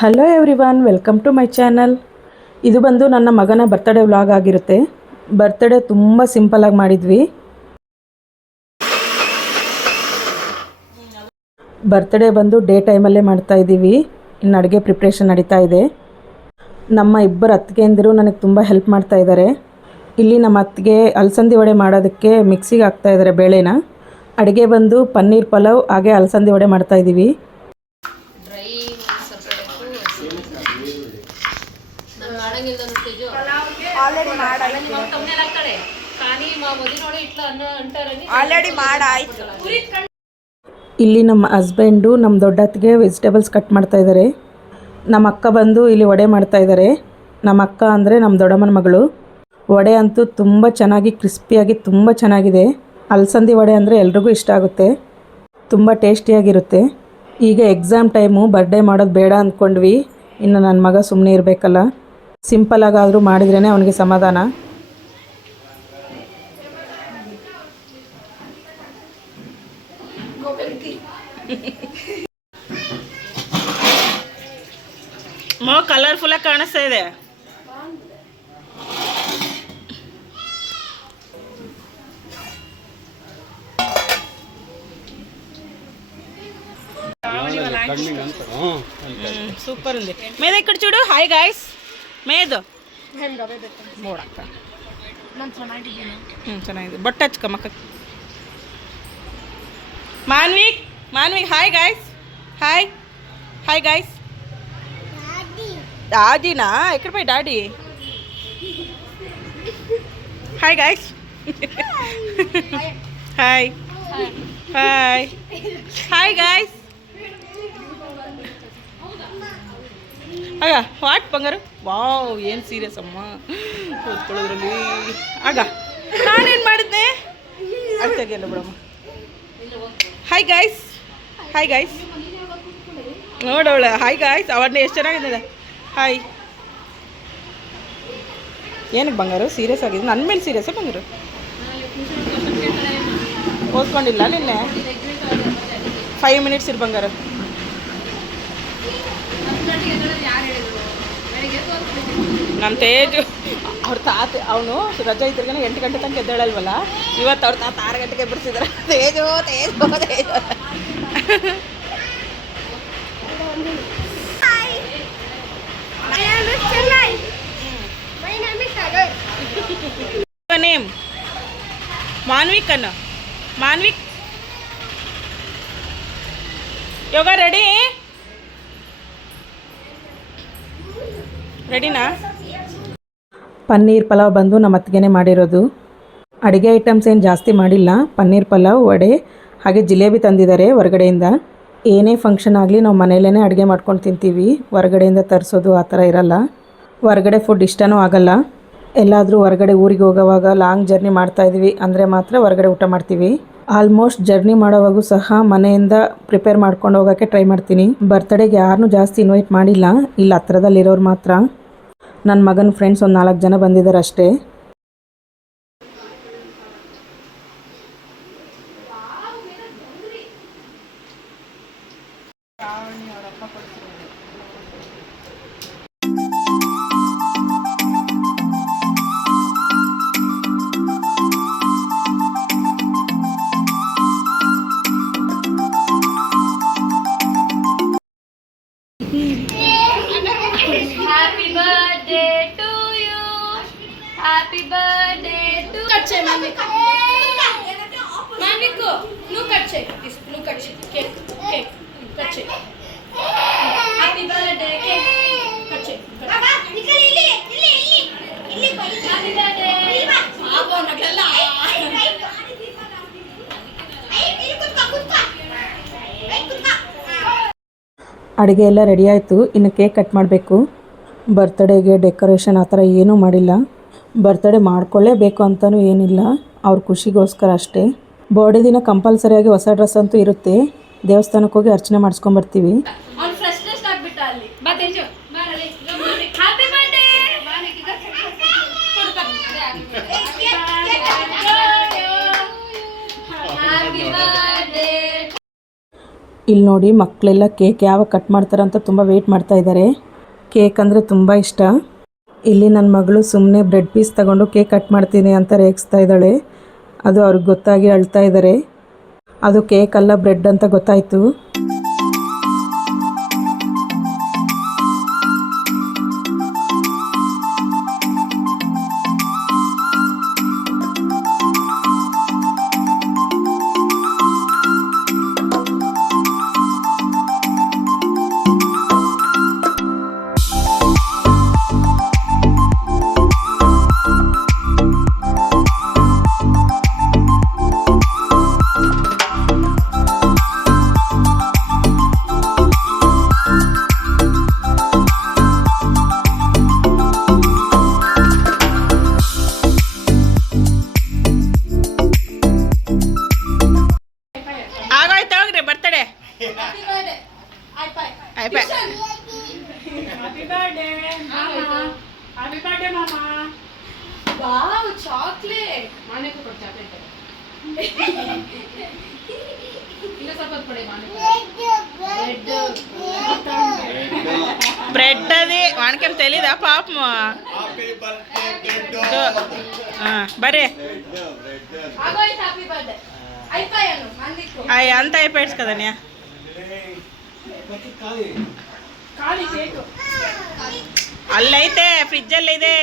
Hello everyone, welcome to my channel. ಇದು ಬಂದು ನನ್ನ ಮಗನ ಬರ್ತ್ಡೇ ವ್ಲಾಗ್ ಆಗಿರುತ್ತೆ. ಬರ್ತ್ಡೇ ತುಂಬ ಸಿಂಪಲಾಗಿ ಮಾಡಿದ್ವಿ. ಬರ್ತ್ಡೇ ಬಂದು ಡೇ ಟೈಮಲ್ಲೇ ಮಾಡ್ತಾ ಇದ್ದೀವಿ. ಇನ್ನು ಅಡುಗೆ ಪ್ರಿಪ್ರೇಷನ್ ನಡೀತಾ ಇದೆ. ನಮ್ಮ ಇಬ್ಬರು ಅತ್ತಿಗೆಯಂದಿರು ನನಗೆ ತುಂಬ ಹೆಲ್ಪ್ ಮಾಡ್ತಾ ಇದ್ದಾರೆ. ಇಲ್ಲಿ ನಮ್ಮ ಅತ್ತಿಗೆ ಅಲಸಂದಿ ವಡೆ ಮಾಡೋದಕ್ಕೆ ಮಿಕ್ಸಿಗೆ ಹಾಕ್ತಾ ಇದ್ದಾರೆ ಬೇಳೆನ. ಅಡುಗೆ ಬಂದು ಪನ್ನೀರ್ ಪಲಾವ್ ಹಾಗೆ ಅಲಸಂದಿ ವಡೆ ಮಾಡ್ತಾ ಇದ್ದೀವಿ. ಇಲ್ಲಿ ನಮ್ಮ ಹಸ್ಬೆಂಡು ನಮ್ಮ ದೊಡ್ಡತ್ತಿಗೆ ವೆಜಿಟೇಬಲ್ಸ್ ಕಟ್ ಮಾಡ್ತಾ ಇದ್ದಾರೆ. ನಮ್ಮ ಅಕ್ಕ ಬಂದು ಇಲ್ಲಿ ವಡೆ ಮಾಡ್ತಾ ಇದ್ದಾರೆ. ನಮ್ಮ ಅಕ್ಕ ಅಂದರೆ ನಮ್ಮ ದೊಡ್ಡಮ್ಮನ ಮಗಳು. ವಡೆ ಅಂತೂ ತುಂಬ ಚೆನ್ನಾಗಿ ಕ್ರಿಸ್ಪಿಯಾಗಿ ತುಂಬ ಚೆನ್ನಾಗಿದೆ. ಅಲಸಂದಿ ವಡೆ ಅಂದರೆ ಎಲ್ರಿಗೂ ಇಷ್ಟ ಆಗುತ್ತೆ, ತುಂಬ ಟೇಸ್ಟಿಯಾಗಿರುತ್ತೆ. ಈಗ ಎಕ್ಸಾಮ್ ಟೈಮು, ಬರ್ಡೇ ಮಾಡೋದು ಬೇಡ ಅಂದ್ಕೊಂಡ್ವಿ. ಇನ್ನು ನನ್ನ ಮಗ ಸುಮ್ಮನೆ ಇರಬೇಕಲ್ಲ, ಸಿಂಪಲಾಗಾದರೂ ಮಾಡಿದ್ರೇ ಅವನಿಗೆ ಸಮಾಧಾನ. ಕಲರ್ಫುಲ್ಲಾಗಿ ಕಾಣಿಸ್ತಾ ಇದೆ. సూపర్ ఉంది. మీద ఇక్కడ చూడు. Hi guys. మేదు ನೋಡಕ್ಕ ಚೆನ್ನಾಗಿದೆ. ಬಟ್ಟೆ ಹಚ್ಕ ಮಕ್ಕ. Manvik hi guys. Hi guys. డాడీనా? ఎక్కడ పోయి daddy? Hi guys. Hi guys. ಆಗ ವಾಟ್ ಬಂಗಾರು? ವಾವ್, ಏನು ಸೀರಿಯಸ್ ಅಮ್ಮ ಓದ್ಕೊಳ್ಳೋದ್ರಲ್ಲಿ. ಆಗ ನಾನೇನು ಮಾಡಿದ್ದೆ ಅರ್ಥಾಗಿಲ್ಲ ಬಿಡಮ್ಮ. ಹಾಯ್ ಗಾಯ್ಸ್ ನೋಡೋಳ. Hi guys. ಅವನ್ನ ಎಷ್ಟು ಚೆನ್ನಾಗಿದೆ. ಹಾಯ್. ಏನಕ್ಕೆ ಬಂಗಾರು ಸೀರಿಯಸ್ ಆಗಿದೆ? ನನ್ನ ಮೇಲೆ ಸೀರಿಯಸ್ಸೇ ಬಂಗಾರು? ಓದ್ಕೊಂಡಿಲ್ಲ ನಿನ್ನೆ? 5 ಮಿನಿಟ್ಸ್ ಇರು ಬಂಗಾರು. ನಮ್ಮ ತೇಜು ಅವ್ರ ತಾತ, ಅವನು ರಜೆ ಇದ್ರಿಗೇ 8 ಗಂಟೆ ತನಕ ಎದ್ದೇಳಲ್ವಲ್ಲ. ಇವತ್ತು ಅವ್ರ ತಾತ 6 ಗಂಟೆಗೆ ಬಿಡಿಸಿದಾರೆ. ತೇಜು ನೇಮ್ ಮಾನ್ವಿಕ್ ಅನ್ನ. ಮಾನ್ವಿಕ್, ಯೋಗ ರೆಡಿನಾ? ಪನ್ನೀರ್ ಪಲಾವ್ ಬಂದು ನಮ್ಮ ಅತ್ತಿಗೆನೇ ಮಾಡಿರೋದು. ಅಡುಗೆ ಐಟಮ್ಸ್ ಏನು ಜಾಸ್ತಿ ಮಾಡಿಲ್ಲ. ಪನ್ನೀರ್ ಪಲಾವ್, ವಡೆ ಹಾಗೆ ಜಿಲೇಬಿ ತಂದಿದ್ದಾರೆ ಹೊರಗಡೆಯಿಂದ. ಏನೇ ಫಂಕ್ಷನ್ ಆಗಲಿ ನಾವು ಮನೆಯಲ್ಲೇ ಅಡುಗೆ ಮಾಡ್ಕೊಂಡು ತಿಂತೀವಿ. ಹೊರಗಡೆಯಿಂದ ತರಿಸೋದು ಆ ಥರ ಇರಲ್ಲ. ಹೊರಗಡೆ ಫುಡ್ ಇಷ್ಟನೂ ಆಗಲ್ಲ. ಎಲ್ಲಾದರೂ ಹೊರಗಡೆ ಊರಿಗೆ ಹೋಗೋವಾಗ ಲಾಂಗ್ ಜರ್ನಿ ಮಾಡ್ತಾಯಿದ್ವಿ ಅಂದರೆ ಮಾತ್ರ ಹೊರಗಡೆ ಊಟ ಮಾಡ್ತೀವಿ. ಆಲ್ಮೋಸ್ಟ್ ಜರ್ನಿ ಮಾಡೋವಾಗೂ ಸಹ ಮನೆಯಿಂದ ಪ್ರಿಪೇರ್ ಮಾಡ್ಕೊಂಡು ಹೋಗೋಕ್ಕೆ ಟ್ರೈ ಮಾಡ್ತೀನಿ. ಬರ್ತ್ಡೇಗೆ ಯಾರನ್ನೂ ಜಾಸ್ತಿ ಇನ್ವೈಟ್ ಮಾಡಿಲ್ಲ. ಇಲ್ಲಿ ಹತ್ರದಲ್ಲಿರೋರು ಮಾತ್ರ. ನನ್ನ ಮಗನ ಫ್ರೆಂಡ್ಸ್ ಒಂದು 4 ಜನ ಬಂದಿದ್ದಾರೆ ಅಷ್ಟೇ. Happy birthday to you. Happy birthday to cut chey Maniku. Nu cut chey. Cake cut chey. Happy birthday cake cut chey. Baba nikal illi happy birthday. Abo nagalla. ಅಡುಗೆ ಎಲ್ಲ ರೆಡಿ ಆಯಿತು. ಇನ್ನು ಕೇಕ್ ಕಟ್ ಮಾಡಬೇಕು. ಬರ್ತ್ಡೇಗೆ decoration ಆ ಥರ ಏನೂ ಮಾಡಿಲ್ಲ. Birthday ಮಾಡ್ಕೊಳ್ಳೇಬೇಕು ಅಂತಲೂ ಏನಿಲ್ಲ, ಅವ್ರ ಖುಷಿಗೋಸ್ಕರ ಅಷ್ಟೇ. ಬರ್ಡೇ ದಿನ ಕಂಪಲ್ಸರಿಯಾಗಿ ಹೊಸ ಡ್ರೆಸ್ ಅಂತೂ ಇರುತ್ತೆ. ದೇವಸ್ಥಾನಕ್ಕೆ ಹೋಗಿ ಅರ್ಚನೆ ಮಾಡಿಸ್ಕೊಂಬರ್ತೀವಿ. ಇಲ್ಲಿ ನೋಡಿ ಮಕ್ಕಳೆಲ್ಲ ಕೇಕ್ ಯಾವಾಗ ಕಟ್ ಮಾಡ್ತಾರಂತ ತುಂಬ ವೆಯ್ಟ್ ಮಾಡ್ತಾ ಇದ್ದಾರೆ. ಕೇಕ್ ಅಂದರೆ ತುಂಬ ಇಷ್ಟ. ಇಲ್ಲಿ ನನ್ನ ಮಗಳು ಸುಮ್ಮನೆ ಬ್ರೆಡ್ ಪೀಸ್ ತಗೊಂಡು ಕೇಕ್ ಕಟ್ ಮಾಡ್ತೀನಿ ಅಂತ ರೇಗಿಸ್ತಾ ಇದ್ದಾಳೆ. ಅದು ಅವ್ರಿಗೆ ಗೊತ್ತಾಗಿ ಅಳ್ತಾ ಇದ್ದಾರೆ. ಅದು ಕೇಕ್ ಅಲ್ಲ ಬ್ರೆಡ್ ಅಂತ ಗೊತ್ತಾಯಿತು. ಆಗೋಯ್ತು ಹೋಗ್ರಿ birthday. Happy birthday. High five. ಆಯ್ತು. Happy birthday, mama. Happy birthday, mama. Wow, chocolate. माने को पड़ chocolate. इनका सब पड़े माने को. ಬ್ರೆಡ್ ಅದೇ ವಾಣ್ಕೆಮ್ ತೆಲಿದ ಪಾಪ ಬರ್ರಿ ಆಗೋಯ್ತು happy birthday. High five ಅನ್ನು ಮಂದಿಕ್ಕು. ಅಯ್ಯ ಅಂತ ಇಟ್ಸ್ಕದನ್ಯಾ ಖಾಲಿ ಕೇಕು. ಅಲ್ಲೈತೆ ಫ್ರಿಜ್ಜಲ್ಲಿ ಇದೆ.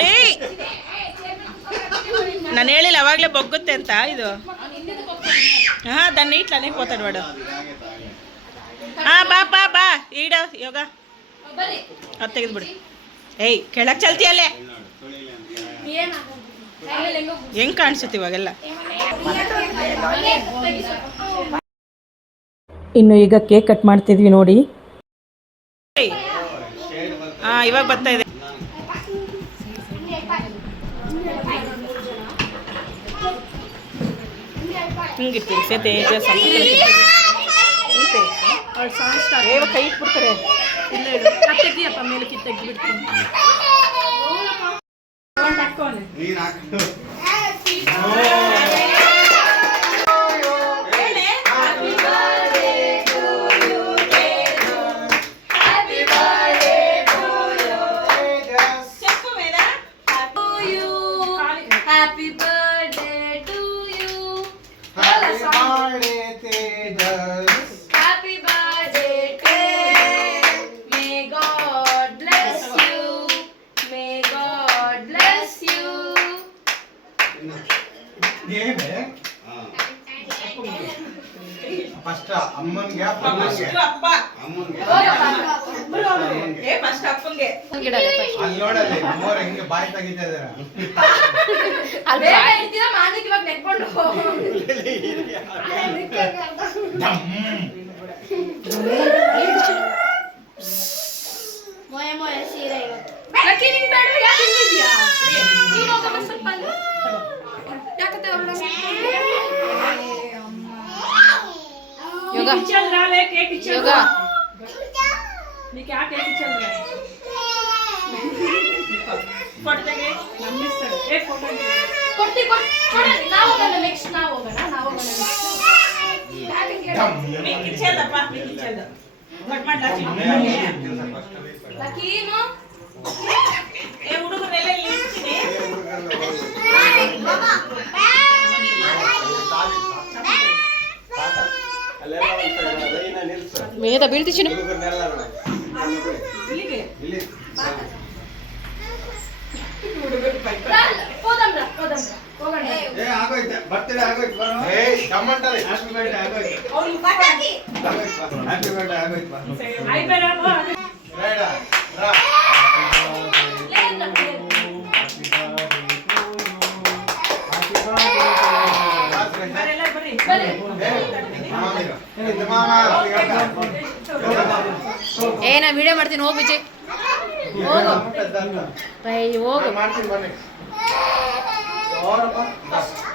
ಲೇ ನಾನು ಹೇಳಿಲ್ಲ ಅವಾಗಲೇ ಬೊಗ್ಗುತ್ತೆ ಅಂತ ಇದು. ಹಾಂ ದನ್ನ ಇಟ್ಲನೇ ಕೋತಾಡ್ಬೇಡ. ಹಾಂ ಬಾ ಬಾ ಬಾ ಈಡ ಯೋಗ ಬನ್ನಿ. ಅದು ತೆಗೆದ್ಬಿಡು. ಏಯ್ ಕೆಳಗೆ ಚಲ್ತಿಯಲ್ಲೇ ಹೆಂಗೆ ಕಾಣಿಸುತ್ತೆ ಇವಾಗೆಲ್ಲ. ಇನ್ನು ಈಗ ಕೇಕ್ ಕಟ್ ಮಾಡ್ತಿದ್ವಿ ನೋಡಿ. ಹಾಂ ಇವಾಗ ಬರ್ತಾ ಇದೆ. ಹಿಂಗಿರ್ತೀವಿ ಸೇತೆ ಕೈ ಇಟ್ಬಿಡ್ತಾರೆ. ತೆಗಿಯಪ್ಪ ಮೇಲೆ ಕಿತ್ತಗಿ ಬಿಡ್ತೀನಿ. Happy birthday to you. Happy birthday to you. May God bless you. May God bless you. First ಅಮ್ಮನ್ಗೆ ಫಸ್ಟ್ ಅಪ್ಪಂಗೆ ಅಲ್ಲಿ ನೋಡಲ್ಲಿ ನಮ್ಮವ್ರು ಹೆಂಗೆ ಬಾಯಿ ತೆಗಿತಾ ಇದಾರೆ. ಬೇಗ ಇರ್ತೀರ ಮಾನಿಕ್ ಇವಾಗ ನೆಕ್ಕೊಂಡು ಮೊಯ ಮೊಯ ಸೀರೆ ಇವತ್ತು. ಲಕ್ಕಿ ನಿಂಗೆ ಬೇಡ ಯಾಕೆ ತಿಂದಿದ್ಯಾ? ನೀನು ಹೋಗಮ್ಮ ಸ್ವಲ್ಪ ಅಲ್ಲಿ. ಯಾಕತ್ತೆ ಅವಳು ಯೋಗ चल रहा है केक चल ಯೋಗ रहा ये क्या केक चल रहा है फोटो ತೆಗೆ ನಮ್ಮಿಸ್ತಾರೆ ಏ ಫೋಟೋ ಕೊಡ್ತಿ ಕೊಡಿ ನಾವು ಹೋಗೋಣ ನೆಕ್ಸ್ಟ್ ನಾವು ಹೋಗೋಣ ಮಿಕ್ಕಿ ಚೆಲ್ಲಪ್ಪ ಮಿಕ್ಕಿ ಚೆಲ್ಲ ಕಟ್ ಮಾಡ್ಲಾಕಿ ಲಕ್ಕೀನು ಏ ಹುಡುಗರೆಲ್ಲ ಇಲ್ಲಿ ಇರ್ತೀನಿ. ವೇದ ಬೀಳ್ತಿಚಿನು ಇಲ್ಲಿಗೆ ಇಲ್ಲಿ ಹೋಗೋಣ ಏ ಆಗೋಯ್ತು ಬರ್ತಡೇ ಆಗೋಯ್ತು ಬರೋ. ಏ ಟಮಟಲಿ ಹ್ಯಾಪಿ ಬರ್ತ್ಡೇ ಆಗೋಯ್ತು. ಅವ್ನು ಪಟಾಕಿ ಆಗೋಯ್ತು ಹ್ಯಾಪಿ ಬರ್ತ್ಡೇ ಆಗೋಯ್ತು ಬಾ. ಐ ಬರಪ್ಪ ಬೇಡ ರಾ ಬರೆಲ್ಲ ಬರ್ರಿ. ಏ ನಾ ವಿಡಿಯೋ ಮಾಡ್ತೀನಿ ಹೋಗು ವಿಜಯ್ ಹೋಗು ಮಾಡ್ತೀನಿ ಬನ್ನಿ.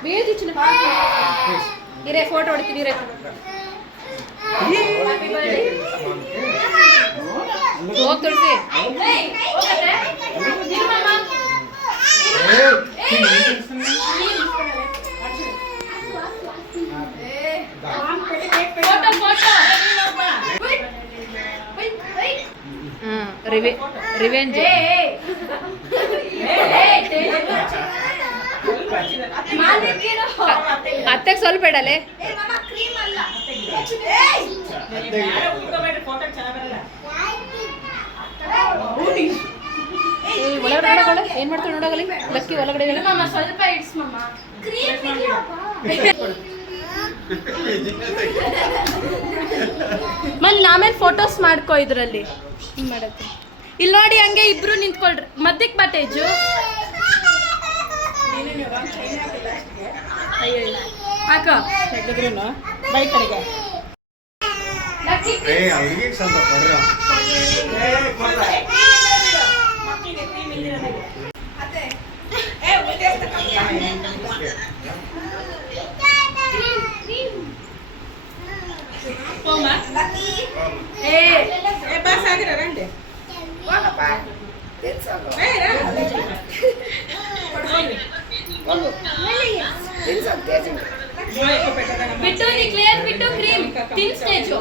ಬೀಳ್ತಿಚ್ಚಿನ ಇರೇ ಫೋಟೋ ಹೊಡಿತೀನಿ ಇರೇ ಹೋಗ್ ತುಳಸಿ ಏ ರಿವೆಂಜ್ ಅತ್ತೆಗೆ ಸ್ವಲ್ಪ ಇಡಲೆ ಒಳಗಡೆ ನೋಡೋಗಳ ಏನ್ ಮಾಡ್ತಾಳೆ ನೋಡೋಗಲಿ ಲಕ್ಕಿ ಒಳಗಡೆ ಸ್ವಲ್ಪ ಇಡ್ಸ್ ಮಮ್ಮ ಆಮೇಲೆ ಫೋಟೋಸ್ ಮಾಡ್ಕೋ ಇದ್ರಲ್ಲಿ ಹಿಂಗ್ ಮಾಡತ್ತೆ ಇಲ್ಲಿ ನೋಡಿ ಹಂಗೆ ಇಬ್ರು ನಿಂತ್ಕೊಳ್ರಿ ಮಧ್ಯಕ್ಕೆ ಬಟೇಜು ಅಯ್ಯೋ ಹಾಕ ಬೈ ಕಡೆಗೆ ಅವ್ರಿಗೆ ಸ್ವಲ್ಪ ಕೊಡ್ರ ಬಸ್ ಆಗಿರ ರಂడి ಬಿಟ್ಟು ನೀ ಕ್ಲಿಯರ್ ಬಿಟ್ಟು ಕ್ರೀಮ್ ತಿನ್ ಸ್ಟೇಜು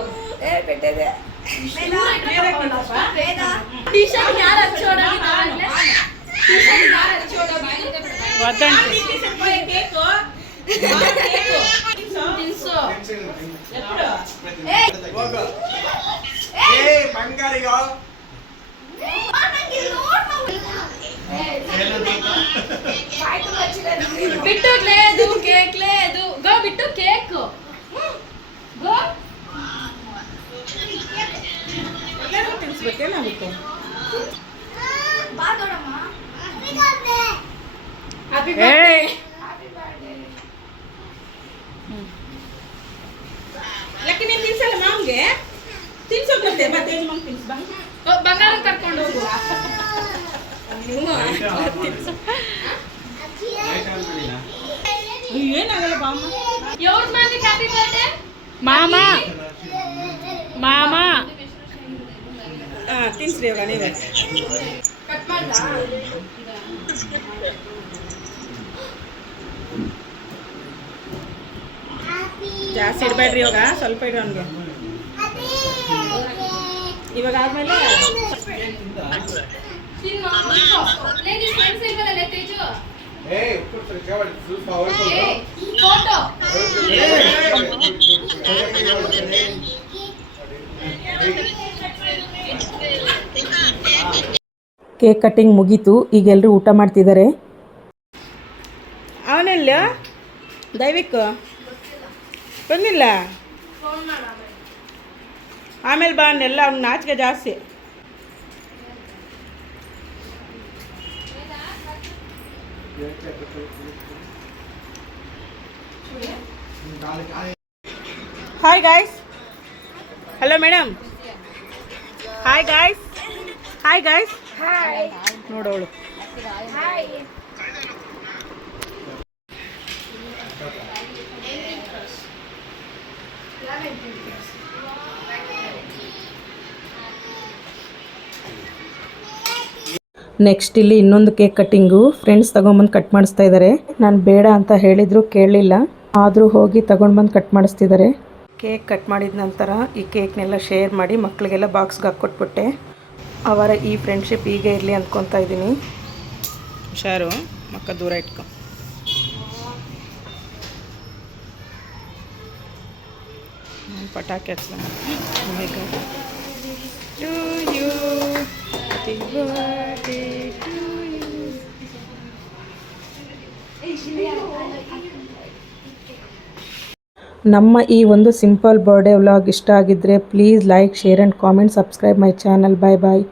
ಟಿ-ಶರ್ಟ್ ಯಾರು ಹಚ್ಚೋಡಾಗಿದ್ದಾರೆ ಟಿ-ಶರ್ಟ್ ಯಾರು ಹಚ್ಚೋಡಾಗಿದ್ದಾರೆ ತಿನ್ಸು ಬಂಗಾರಿಗೋ ಬಿಟ್ಟು ಲೇದು ಕೇಕ್ ಲೇದು ಗೋ ಬಿಟ್ಟು ಕೇಕ್ ಗೋ ಎಲ್ಲರೂ ತಿನ್ಸ್ಬೇಕೇನಾಗುತ್ತೆ ಹ್ಯಾಪಿ ಬರ್ತ್ಡೇ ಲಕ್ಕಿ ನೀನು ತಿನ್ಸಲ್ಲ ಮಾಮ್ಗೆ ತಿನ್ಸೋಕ್ ಮತ್ತೆ ಮತ್ತೆ ಮಾಮ್ ತಿನ್ಸ್ ಬಾ ಬಂಗಾರ ಕರ್ಕೊಂಡು ಹೋಗು ಏನಾಗಲ್ಲ ಬಾಮ್ಮ ಯಾವ್ದು ಮಾಡಿ ಹ್ಯಾಪಿ ಬರ್ತ್ಡೇ ಮಾಮ ಮಾಮ ತಿನ್ಸ್ರಿ ಇವಾಗ ನೀವೇ ಕಟ್ ಮಾಡ್ಲಾ ಜಾಸ್ತಿ ಇಡಬೇಡ್ರಿ ಇವಾಗ ಸ್ವಲ್ಪ ಇಡು ಅವನಿಗೆ ಇವಾಗ ಆದ್ಮೇಲೆ ಲೇಡೀಸ್ ಫ್ರೆಂಡ್ಸ್ ಇಲ್ವಲ್ಲ ತೇಜು ಫೋಟೋ ಕೇಕ್ ಕಟ್ಟಿಂಗ್ ಮುಗೀತು. ಈಗ ಎಲ್ಲರೂ ಊಟ ಮಾಡ್ತಿದ್ದಾರೆ. ಅವನೆಲ್ಲ ದೈವಿಕ್ ಬಂದಿಲ್ಲ ಆಮೇಲೆ ಬಾ ಅನ್ನೆಲ್ಲ ಅವ್ನ ನಾಚಿಕೆ ಜಾಸ್ತಿ. Hi guys. Hello madam. Hi guys. Hi guys. ನೋಡೋಳು ನೆಕ್ಸ್ಟ್ ಇಲ್ಲಿ ಇನ್ನೊಂದು ಕೇಕ್ ಕಟ್ಟಿಂಗು ಫ್ರೆಂಡ್ಸ್ ತಗೊಂಬಂದು ಕಟ್ ಮಾಡಿಸ್ತಾ ಇದ್ದಾರೆ. ನಾನು ಬೇಡ ಅಂತ ಹೇಳಿದ್ರು ಕೇಳಲಿಲ್ಲ, ಆದರೂ ಹೋಗಿ ತಗೊಂಡ್ಬಂದು ಕಟ್ ಮಾಡಿಸ್ತಿದ್ದಾರೆ. ಕೇಕ್ ಕಟ್ ಮಾಡಿದ ನಂತರ ಈ ಕೇಕ್ನೆಲ್ಲ ಶೇರ್ ಮಾಡಿ ಮಕ್ಕಳಿಗೆಲ್ಲ ಬಾಕ್ಸ್ಗೆ ಹಾಕ್ಕೊಟ್ಬಿಟ್ಟೆ. ಅವರ ಈ ಫ್ರೆಂಡ್ಶಿಪ್ ಹೀಗೆ ಇರಲಿ ಅಂದ್ಕೊತಾ ಇದ್ದೀನಿ. ಹುಷಾರು, ಮಕ್ಕ ದೂರ ಇಟ್ಕೊ. ಪಟಾಕಿ ಹಚ್ಚ. To you happy birthday to you. ನಮ್ಮ ಈ ಒಂದು ಸಿಂಪಲ್ ಬರ್ಡೇ ವ್ಲಾಗ್ ಇಷ್ಟ ಆಗಿದ್ದರೆ please like, share and comment, subscribe my channel. Bye bye.